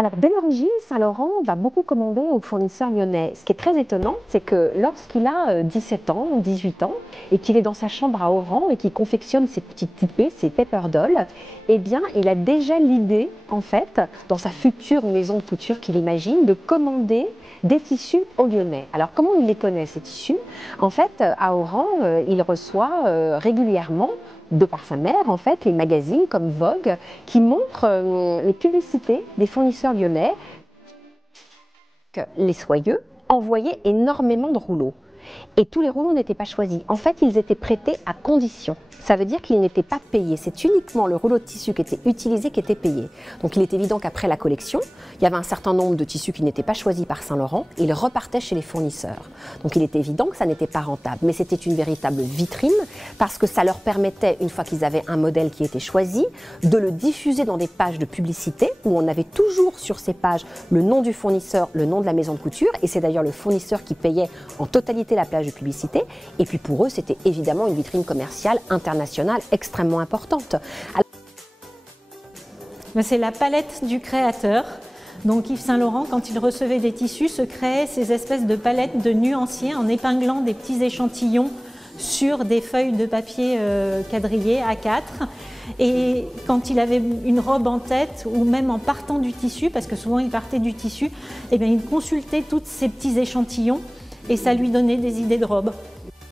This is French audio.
Alors, dès l'origine, Saint-Laurent va beaucoup commander aux fournisseurs lyonnais. Ce qui est très étonnant, c'est que lorsqu'il a 17 ans ou 18 ans et qu'il est dans sa chambre à Oran et qu'il confectionne ses petites poupées, ses paper dolls, eh bien, il a déjà l'idée, en fait, dans sa future maison de couture qu'il imagine, de commander des tissus aux Lyonnais. Alors, comment il les connaît, ces tissus? En fait, à Oran, il reçoit régulièrement, de par sa mère, en fait, les magazines comme Vogue qui montrent les publicités des fournisseurs lyonnais. Les soyeux envoyaient énormément de rouleaux. Et tous les rouleaux n'étaient pas choisis. En fait, ils étaient prêtés à condition. Ça veut dire qu'ils n'étaient pas payés. C'est uniquement le rouleau de tissu qui était utilisé qui était payé. Donc il est évident qu'après la collection, il y avait un certain nombre de tissus qui n'étaient pas choisis par Saint-Laurent et ils repartaient chez les fournisseurs. Donc il était évident que ça n'était pas rentable. Mais c'était une véritable vitrine parce que ça leur permettait, une fois qu'ils avaient un modèle qui était choisi, de le diffuser dans des pages de publicité où on avait toujours sur ces pages le nom du fournisseur, le nom de la maison de couture. Et c'est d'ailleurs le fournisseur qui payait en totalité la plage de publicité. Et puis pour eux, c'était évidemment une vitrine commerciale internationale extrêmement importante. C'est la palette du créateur. Donc Yves Saint-Laurent, quand il recevait des tissus, se créait ces espèces de palettes de nuanciers en épinglant des petits échantillons sur des feuilles de papier quadrillé A4. Et quand il avait une robe en tête, ou même en partant du tissu, parce que souvent il partait du tissu, eh bien, il consultait tous ces petits échantillons et ça lui donnait des idées de robe.